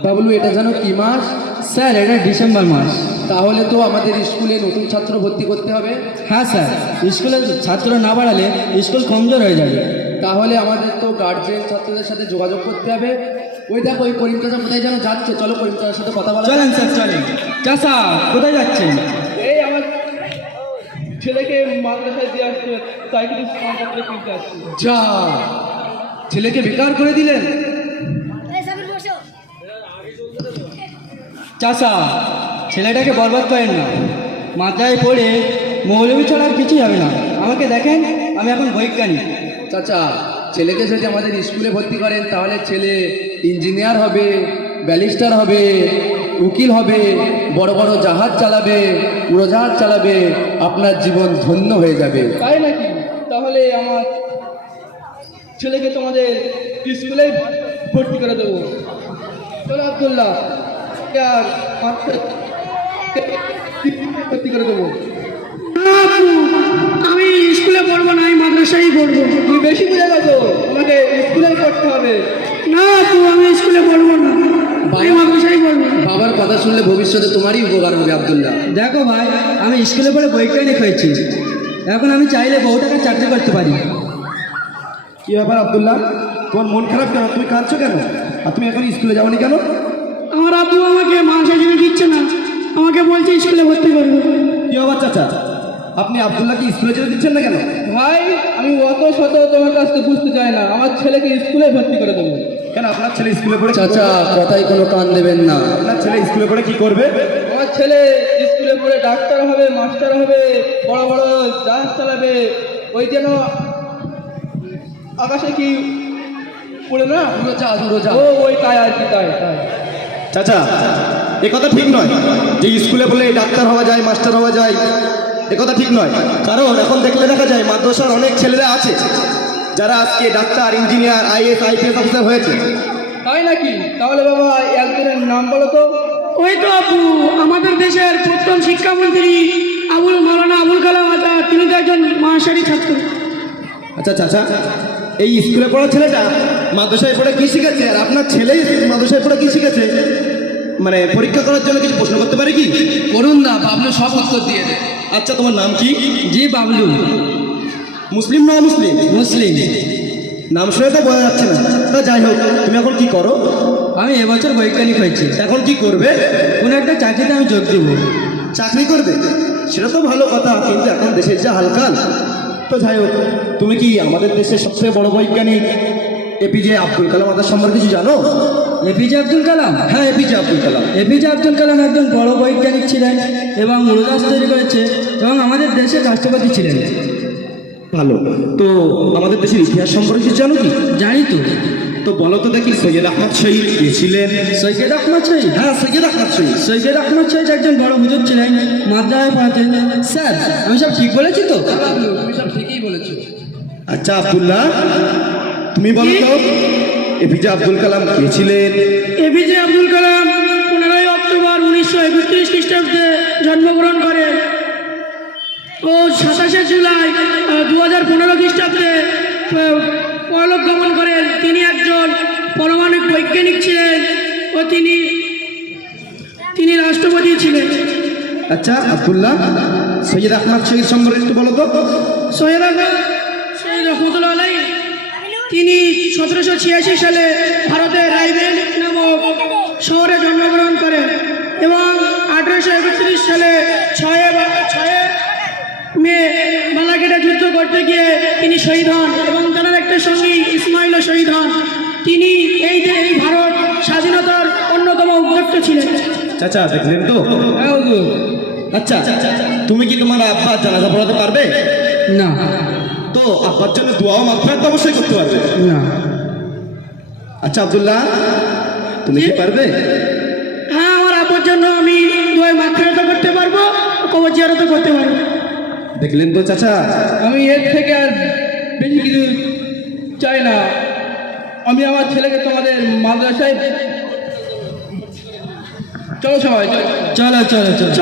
বাবলু, এটা জানো কি মাস? স্যার এটা ডিসেম্বর মাস। তাহলে তো আমাদের স্কুলে নতুন ছাত্র ভর্তি করতে হবে। হ্যাঁ স্যার, স্কুলে ছাত্র না বাড়ালে স্কুল কমজোর হয়ে যাবে। তাহলে আমাদের তো গার্জেন ছাত্রদের সাথে যোগাযোগ করতে হবে। ওই দেখো, ওই করিম চাচা কোথায় যেন যাচ্ছে, চলো করিম চাচার সাথে কথা বলা। চলেন স্যার চলেন। চাচা কোথায় যাচ্ছেন? এই আমার ছেলেকে মাদ্রাসায় দিয়ে আসছে, সাইকেল সামানপত্র কিনতে আসছে। যা, ছেলেকে বেকার করে দিলেন। চাচা ছেলেটাকে বরবাদ করেন না, মাথায় পড়ে মৌলবি ছাড়া আর কিছুই হবে না। আমাকে দেখেন, আমি এখন বৈজ্ঞানিক। চাচা, ছেলেকে যদি আমাদের স্কুলে ভর্তি করেন তাহলে ছেলে ইঞ্জিনিয়ার হবে, ব্যারিস্টার হবে, উকিল হবে, বড় বড় জাহাজ চালাবে, উড়োজাহাজ চালাবে। আপনার জীবন ধন্য হয়ে যাবে। তাই নাকি? তাহলে আমার ছেলেকে তোমাদের স্কুলে ভর্তি করে দেবো। চলো আব্দুল্লাহ, আর ভর্তি করে দেবো। আমি স্কুলে পড়বো না, আমি মাদ্রাসায় পড়বো। তুই বেশি বুঝে গেছো, আমাকে স্কুলে পড়তে হবে। না আপু, আমি স্কুলে পড়বো না, আমি মাদ্রাসায় পড়বো। বাবার কথা শুনলে ভবিষ্যতে তোমারই উপকার হবে আব্দুল্লাহ। দেখো ভাই, আমি স্কুলে পড়ে বৈজ্ঞানিক হয়েছি, এখন আমি চাইলে বহু টাকা চাকরি করতে পারি। কি ব্যাপার আব্দুল্লাহ, তোমার মন খারাপ কেন? তুমি কাঁদছো কেন? আর তুমি এখন স্কুলে যাওনি কেন? আমার আব্বু আমাকে মাদ্রাসায় যেতে দিচ্ছে না, আমাকে বলছে স্কুলে ভর্তি করবো। কি ব্যাপার চাচা, আপনি আব্দুল্লাহকে স্কুলে যেতে দিচ্ছেন না কেন? ভাই, আমি অত শত তোমার কাছ থেকে বুঝতে চাই না, আমার ছেলেকে স্কুলে ভর্তি করে দেবো। কেন আপনার ছেলে স্কুলে পড়ে চাচা, কথায় কোনো কান দেবেন না। আপনার ছেলে স্কুলে পড়ে কি করবে? আমার ছেলে স্কুলে পড়ে ডাক্তার হবে, মাস্টার হবে, বড় বড় জাহাজ চালাবে। ওই যেন আকাশে কি পড়ে না, উড়োজাহাজ, উড়োজাহাজ। ও ওই তাই আর কি, তাই তাই। চাচা, এ কথা ঠিক নয় যে স্কুলে বলে ডাক্তার হওয়া যায়, মাস্টার হওয়া যায়। এ কথা ঠিক নয়, কারণ এখন দেখলে দেখা যায় মাদ্রাসার অনেক ছেলেরা আছে যারা আজকে doctor, engineer, is, IPS officer হয়েছে। তাই নাকি? তাহলে বাবা একজনের নাম বলো তো। ওই তো আপু, আমাদের দেশের প্রথম শিক্ষামন্ত্রী মাওলানা আবুল কালাম আজাদ, তিনি তো একজন মহাশারী ছাত্র। আচ্ছা চাচা, এই স্কুলে পড়া ছেলেটা মাদ্রাসায় পড়ে কি শিখেছে, আর আপনার ছেলে মাদ্রাসায় পড়ে কি শিখেছে? মানে পরীক্ষা করার জন্য কিছু প্রশ্ন করতে পারে কি? করুন না, বাবলু সব উত্তর দিয়ে দেবে। আচ্ছা, তোমার নাম কি? জি বাবলু। মুসলিম না অমুসলিম? মুসলিম। নাম শুনে তো বোঝা যাচ্ছে না। তা যাই হোক, তুমি এখন কি করো? আমি এবছর বৈজ্ঞানিক হয়েছি, এখন কি করবে? কোনো একটা চাকরিতে আমি যোগ দেবো। চাকরি করবে? সেটা তো ভালো কথা, কিন্তু এখন দেশের যা হালকাল। তো যাই হোক, তুমি কি আমাদের দেশের সবথেকে বড় বৈজ্ঞানিক এপিজে আব্দুল কালাম আজাদ সম্পর্কে কিছু জানো? এপিজে আব্দুল কালাম? হ্যাঁ, এপিজে আব্দুল কালাম। এপিজে আব্দুল কালাম একজন বড় বৈজ্ঞানিক ছিলেন এবং উড়োজাহাজ তৈরি করেছে এবং আমাদের দেশের রাষ্ট্রপতি ছিলেন। ভালো। তো আমাদের দেশের ইতিহাস সম্পর্কে কিছু জানো কি? জানি তো। তো বলো তো দেখি, সৈয়দ আহমদ শহীদ কে ছিলেন? সৈয়দ আহমদ শহীদ? হ্যাঁ, সৈয়দ আহমদ শহীদ। সৈয়দ আহমদ শহীদ একজন বড় হুজুর ছিলেন, মাদ্রাসায় পড়াতেন। স্যার, আমি সব ঠিক বলেছি তো? বাবলু, তুমি সব ঠিকই বলেছো। আচ্ছা আব্দুল্লাহ, তুমি বলো তো এপিজে আব্দুল কালাম কে ছিলেন? এপিজে আব্দুল কালাম 15ই অক্টোবর 1931 খ্রিস্টাব্দে জন্মগ্রহণ করেন ও 27শে জুলাই 2015 খ্রিস্টাব্দে পরলোক গমন করেন। তিনি একজন পারমাণবিক বৈজ্ঞানিক ছিলেন ও তিনি রাষ্ট্রপতি ছিলেন। আচ্ছা আব্দুল্লাহ, সৈয়দ আহমদ শহীদ সম্পর্কে একটু বলো তো। সৈয়দ আহমদ শহীদ রহমতুল্লাহ আলাইহি, তিনি 1786 সালে ভারতের রায়বেল নামক শহরে জন্মগ্রহণ করেন এবং 1831 সালে 6 মে বালাঘাটে যুদ্ধ করতে গিয়ে তিনি শহীদ হন এবং তার একটা সঙ্গী ইসমাইলও শহীদ হন। তিনি এই ভারত স্বাধীনতার অন্যতম উদ্যোক্তা ছিলেন। চাচা, দেখলেন তো? হ্যাঁ হুজুর। আচ্ছা, তুমি কি তোমার আব্বার জানাজা পড়াতে পারবে? না। তো আব্বার জন্য দোয়াও মাগফিরাত তো অবশ্যই করতে পারবে। না। আচ্ছা আব্দুল্লাহ, তুমি কি পারবে? হ্যাঁ, আমার আব্বুর জন্য আমি দোয়া মাগফিরাত করতে পারবো, কবর জিয়ারত করতে পারবো। দেখলেন তো চাচা, আমি এর থেকে আর বেশি কিছু চাই না। আমি আমার ছেলেকে তোমাদের মাদ্রাসায়, চলো সবাই চলো। চলো চলো চলো।